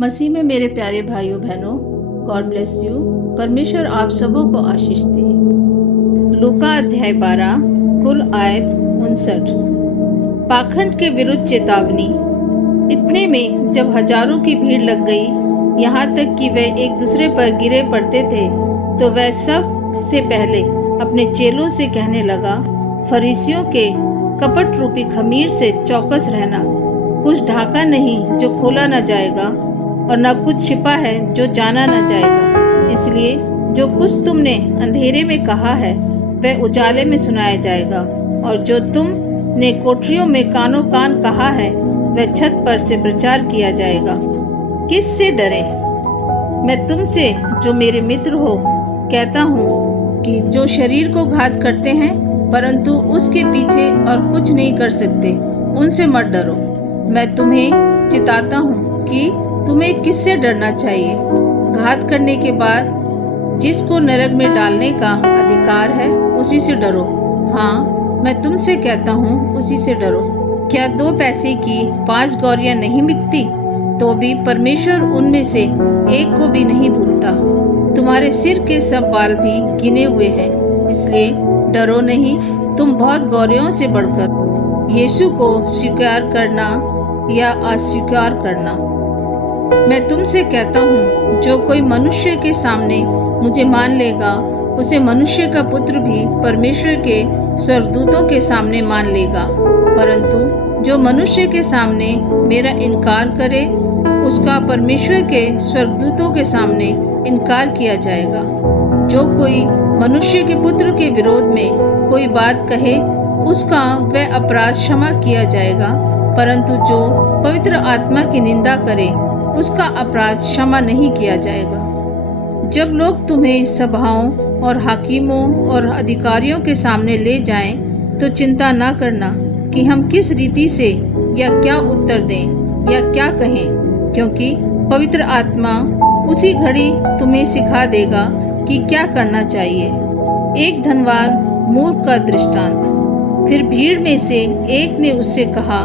मसीह में मेरे प्यारे भाइयों बहनों, गॉड ब्लेस यू। परमेश्वर आप सबों को आशीष दे। लूका अध्याय 12 कुल आयत 59। पाखंड के विरुद्ध चेतावनी। इतने में जब हजारों की भीड़ लग गई, यहाँ तक कि वे एक दूसरे पर गिरे पड़ते थे, तो वह सब से पहले अपने चेलों से कहने लगा, फरीसियों के कपट रूपी खमीर से चौकस रहना। कुछ ढाका नहीं जो खोला न जाएगा, और न कुछ छिपा है जो जाना न जाएगा। इसलिए जो कुछ तुमने अंधेरे में कहा है वह उजाले में सुनाया जाएगा, और जो तुमने कोठरियों में कानों कान कहा है वह छत पर से प्रचार किया जाएगा। किस से डरे? मैं तुमसे जो मेरे मित्र हो कहता हूँ कि जो शरीर को घात करते हैं परंतु उसके पीछे और कुछ नहीं कर सकते, उनसे मत डरो। मैं तुम्हें चिताता हूँ कि तुम्हें किससे डरना चाहिए। घात करने के बाद जिसको नरक में डालने का अधिकार है उसी से डरो। हाँ, मैं तुमसे कहता हूँ उसी से डरो। क्या 2 पैसे की 5 गौरियां नहीं बिकती? तो भी परमेश्वर उनमें से एक को भी नहीं भूलता। तुम्हारे सिर के सब बाल भी गिने हुए हैं, इसलिए डरो नहीं, तुम बहुत गौरियों से बढ़कर यीशु को स्वीकार करना या अस्वीकार करना। मैं तुमसे कहता हूँ, जो कोई मनुष्य के सामने मुझे मान लेगा, उसे मनुष्य का पुत्र भी परमेश्वर के स्वर्गदूतों के सामने मान लेगा। परंतु जो मनुष्य के सामने मेरा इनकार करे, उसका परमेश्वर के स्वर्गदूतों के सामने इनकार किया जाएगा। जो कोई मनुष्य के पुत्र के विरोध में कोई बात कहे, उसका वह अपराध क्षमा किया जाएगा, परंतु जो पवित्र आत्मा की निंदा करे, उसका अपराध क्षमा नहीं किया जाएगा। जब लोग तुम्हें सभाओं और हाकिमों और अधिकारियों के सामने ले जाएं, तो चिंता न करना कि हम किस रीति से या क्या उत्तर दें या क्या कहें, क्योंकि पवित्र आत्मा उसी घड़ी तुम्हें सिखा देगा कि क्या करना चाहिए। एक धनवान मूर्ख का दृष्टांत। फिर भीड़ में से एक ने उससे कहा,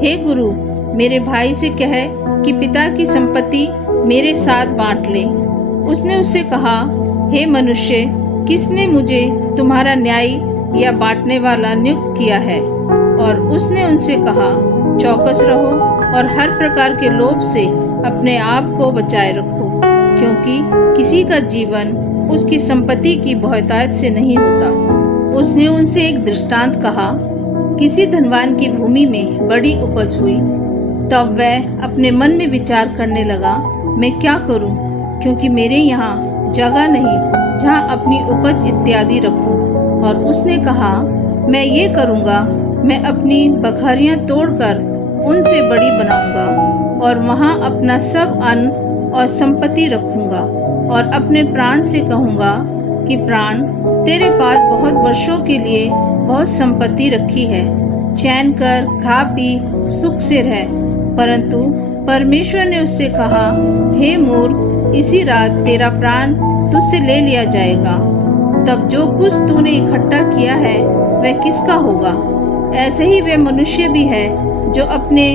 हे गुरु, मेरे भाई से कह कि पिता की संपत्ति मेरे साथ बांट ले। उसने उससे कहा, हे मनुष्य, किसने मुझे तुम्हारा न्यायी या बांटने वाला नियुक्त किया है? और उसने उनसे कहा, चौकस रहो और हर प्रकार के लोभ से अपने आप को बचाए रखो, क्योंकि किसी का जीवन उसकी संपत्ति की बहुतायत से नहीं होता। उसने उनसे एक दृष्टांत कहा, किसी धनवान की भूमि में बड़ी उपज हुई। तब वह अपने मन में विचार करने लगा, मैं क्या करूं, क्योंकि मेरे यहाँ जगह नहीं जहाँ अपनी उपज इत्यादि रखूं। और उसने कहा, मैं ये करूँगा, मैं अपनी बखरियाँ तोड़कर उनसे बड़ी बनाऊंगा और वहाँ अपना सब अन्न और संपत्ति रखूंगा, और अपने प्राण से कहूँगा कि प्राण, तेरे पास बहुत वर्षों के लिए बहुत संपत्ति रखी है, चैन कर, खा पी, सुख से रह। परंतु परमेश्वर ने उससे कहा, हे मूर्ख, इसी रात तेरा प्राण तुझसे ले लिया जाएगा। तब जो कुछ तूने इकट्ठा किया है वह किसका होगा? ऐसे ही वह मनुष्य भी है जो अपने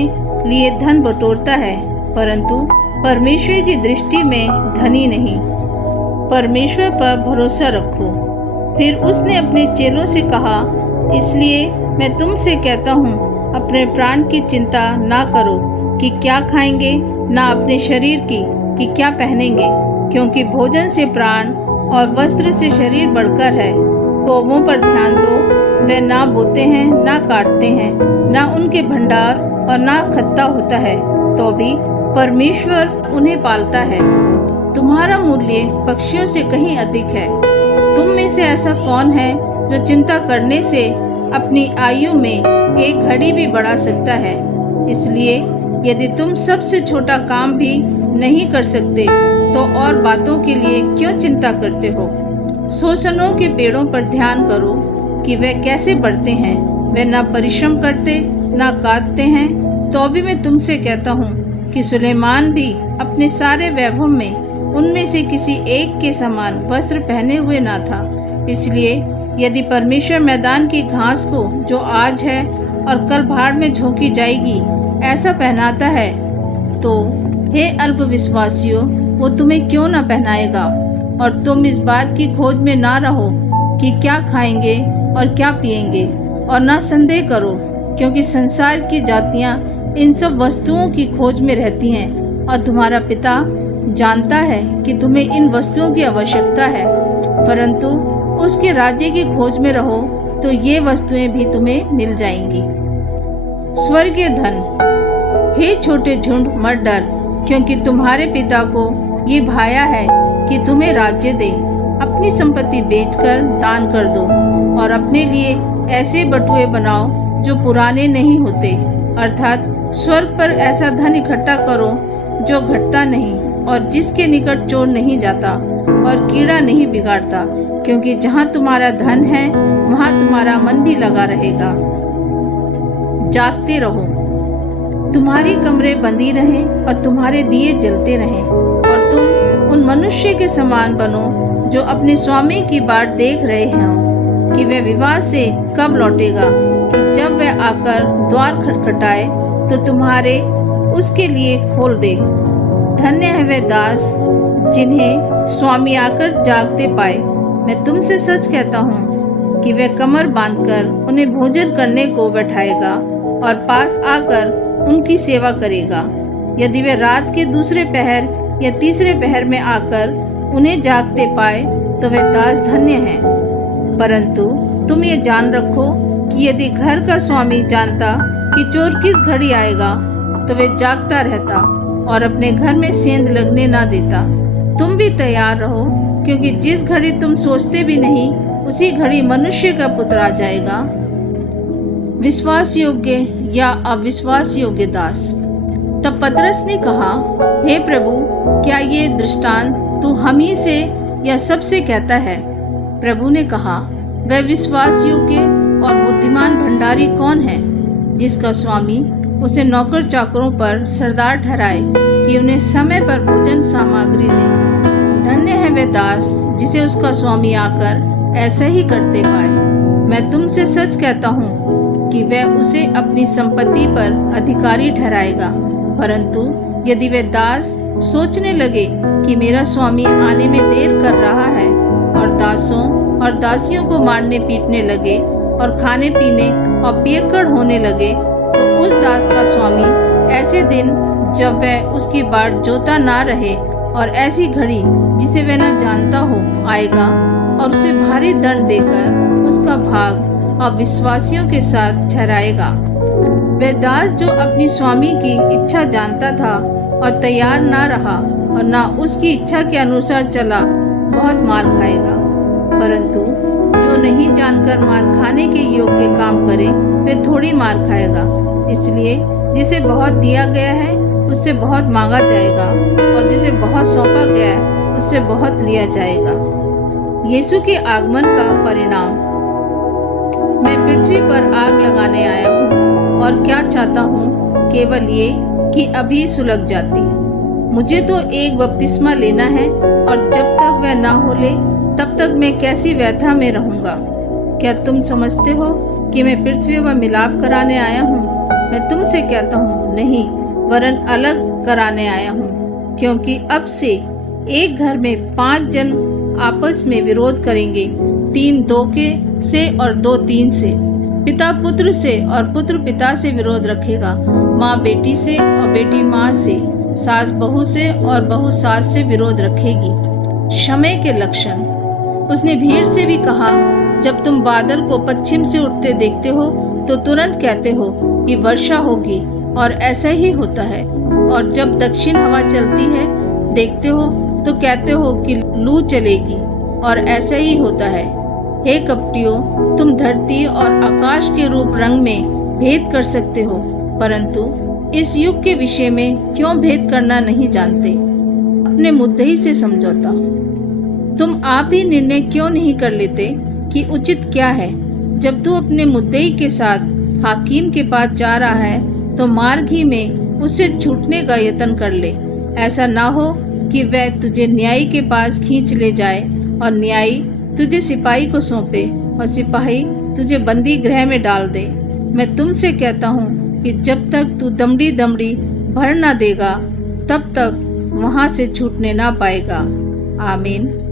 लिए धन बटोरता है, परंतु परमेश्वर की दृष्टि में धनी नहीं। परमेश्वर पर भरोसा रखो। फिर उसने अपने चेलों से कहा, इसलिए मैं तुमसे कहता हूँ, अपने प्राण की चिंता ना करो कि क्या खाएंगे, ना अपने शरीर की कि क्या पहनेंगे, क्योंकि भोजन से प्राण और वस्त्र से शरीर बढ़कर है। कौवों पर ध्यान दो, वे ना बोते हैं ना काटते हैं, ना उनके भंडार और ना खत्ता होता है, तो भी परमेश्वर उन्हें पालता है। तुम्हारा मूल्य पक्षियों से कहीं अधिक है। तुम में से ऐसा कौन है जो चिंता करने से अपनी आयु में एक घड़ी भी बढ़ा सकता है? इसलिए यदि तुम सबसे छोटा काम भी नहीं कर सकते, तो और बातों के लिए क्यों चिंता करते हो? सोसनों के पेड़ों पर ध्यान करो कि वे कैसे बढ़ते हैं। वे ना परिश्रम करते ना काटते हैं। तो भी मैं तुमसे कहता हूँ कि सुलेमान भी अपने सारे वैभव में उनमें से किसी एक के समान वस्त्र पहने हुए ना था। इसलिए यदि परमेश्वर मैदान की घास को जो आज है और कल भाड़ में झोंकी जाएगी ऐसा पहनाता है, तो हे अल्पविश्वासियों, वो तुम्हें क्यों न पहनाएगा। और तुम इस बात की खोज में ना रहो कि क्या खाएंगे और क्या पिएंगे, और ना संदेह करो, क्योंकि संसार की जातियां इन सब वस्तुओं की खोज में रहती हैं, और तुम्हारा पिता जानता है कि तुम्हें इन वस्तुओं की आवश्यकता है। परंतु उसके राज्य की खोज में रहो, तो ये वस्तुएं भी तुम्हें मिल जाएंगी। स्वर्गीय धन। हे छोटे झुंड, मत डर, क्योंकि तुम्हारे पिता को ये भाया है कि तुम्हें राज्य दे। अपनी संपत्ति बेचकर दान कर दो, और अपने लिए ऐसे बटुए बनाओ जो पुराने नहीं होते, अर्थात स्वर्ग पर ऐसा धन इकट्ठा करो जो घटता नहीं, और जिसके निकट चोर नहीं जाता और कीड़ा नहीं बिगाड़ता, क्योंकि जहाँ तुम्हारा धन है वहाँ तुम्हारा मन भी लगा रहेगा। जागते रहो, तुम्हारी कमरे बंदी रहें और तुम्हारे दिए जलते रहें, और तुम उन मनुष्य के समान बनो जो अपने स्वामी की बाट देख रहे हैं कि वह विवाह से कब लौटेगा, कि जब वह आकर द्वार खटखटाए तो तुम्हारे उसके लिए खोल दे। धन्य है वे दास जिन्हें स्वामी आकर जागते पाए। मैं तुमसे सच कहता हूँ कि वह कमर बांधकर उन्हें भोजन करने को बैठाएगा और पास आकर उनकी सेवा करेगा। यदि वे रात के दूसरे पहर या तीसरे पहर में आकर उन्हें जागते पाए तो वे दास धन्य हैं। परंतु तुम ये जान रखो कि यदि घर का स्वामी जानता कि चोर किस घड़ी आएगा, तो वे जागता रहता और अपने घर में सेंध लगने ना देता। तुम भी तैयार रहो, क्योंकि जिस घड़ी तुम सोचते भी नहीं, उसी घड़ी मनुष्य का पुत्र आ जाएगा। विश्वास योग्य या अविश्वास योग्य दास। तब पतरस ने कहा, हे प्रभु, क्या ये दृष्टांत तू हम ही से या सबसे कहता है? प्रभु ने कहा, वह विश्वास योग्य और बुद्धिमान भंडारी कौन है, जिसका स्वामी उसे नौकर चाकरों पर सरदार ठहराए कि उन्हें समय पर भोजन सामग्री दे। धन्य है वे दास जिसे उसका स्वामी आकर ऐसा ही करते पाए। मैं तुमसे सच कहता हूँ कि वह उसे अपनी संपत्ति पर अधिकारी ठहराएगा। परंतु यदि वे दास सोचने लगे कि मेरा स्वामी आने में देर कर रहा है, और दासों और दासियों को मारने पीटने लगे और खाने पीने और पियक्कड़ होने लगे, तो उस दास का स्वामी ऐसे दिन जब वह उसकी बाट जोता ना रहे और ऐसी घड़ी जिसे वह न जानता हो आएगा, और उसे भारी दंड देकर उसका भाग अविश्वासियों के साथ ठहराएगा। वह दास जो अपनी स्वामी की इच्छा जानता था और तैयार ना रहा और ना उसकी इच्छा के अनुसार चला, बहुत मार खाएगा। परंतु जो नहीं जानकर मार खाने के योग्य काम करे, वह थोड़ी मार खाएगा। इसलिए जिसे बहुत दिया गया है उससे बहुत मांगा जाएगा, और जिसे बहुत सौंपा गया है उससे बहुत लिया जाएगा। यीशु के आगमन का परिणाम। मैं पृथ्वी पर आग लगाने आया हूँ, और क्या चाहता हूँ केवल ये कि अभी सुलग जाती। मुझे तो एक बपतिस्मा लेना है, और जब तक वह ना हो ले तब तक मैं कैसी व्यथा में रहूंगा। क्या तुम समझते हो कि मैं पृथ्वी पर मिलाप कराने आया हूँ? मैं तुमसे कहता हूँ, नहीं, वरन अलग कराने आया हूँ। क्योंकि अब से एक घर में 5 जन आपस में विरोध करेंगे, 3 2 के से और 2 3 से। पिता पुत्र से और पुत्र पिता से विरोध रखेगा, माँ बेटी से और बेटी माँ से, सास बहू से और बहू सास से विरोध रखेगी। समय के लक्षण। उसने भीड़ से भी कहा, जब तुम बादल को पश्चिम से उठते देखते हो तो तुरंत कहते हो कि वर्षा होगी, और ऐसा ही होता है। और जब दक्षिण हवा चलती है देखते हो तो कहते हो कि लू चलेगी, और ऐसा ही होता है। हे कपटियों, तुम धरती और आकाश के रूप रंग में भेद कर सकते हो, परंतु इस युग के विषय में क्यों भेद करना नहीं जानते? अपने मुद्दई से समझौता। तुम आप ही निर्णय क्यों नहीं कर लेते कि उचित क्या है? जब तू अपने मुद्दई के साथ हाकिम के पास जा रहा है तो मार्ग ही में उससे छूटने का यत्न कर ले। ऐसा ना हो कि वह तुझे न्यायी के पास खींच ले जाए और न्यायी तुझे सिपाही को सौंपे और सिपाही तुझे बंदी गृह में डाल दे। मैं तुमसे कहता हूँ कि जब तक तू दमड़ी दमड़ी भर ना देगा तब तक वहाँ से छूटने ना पाएगा। आमीन।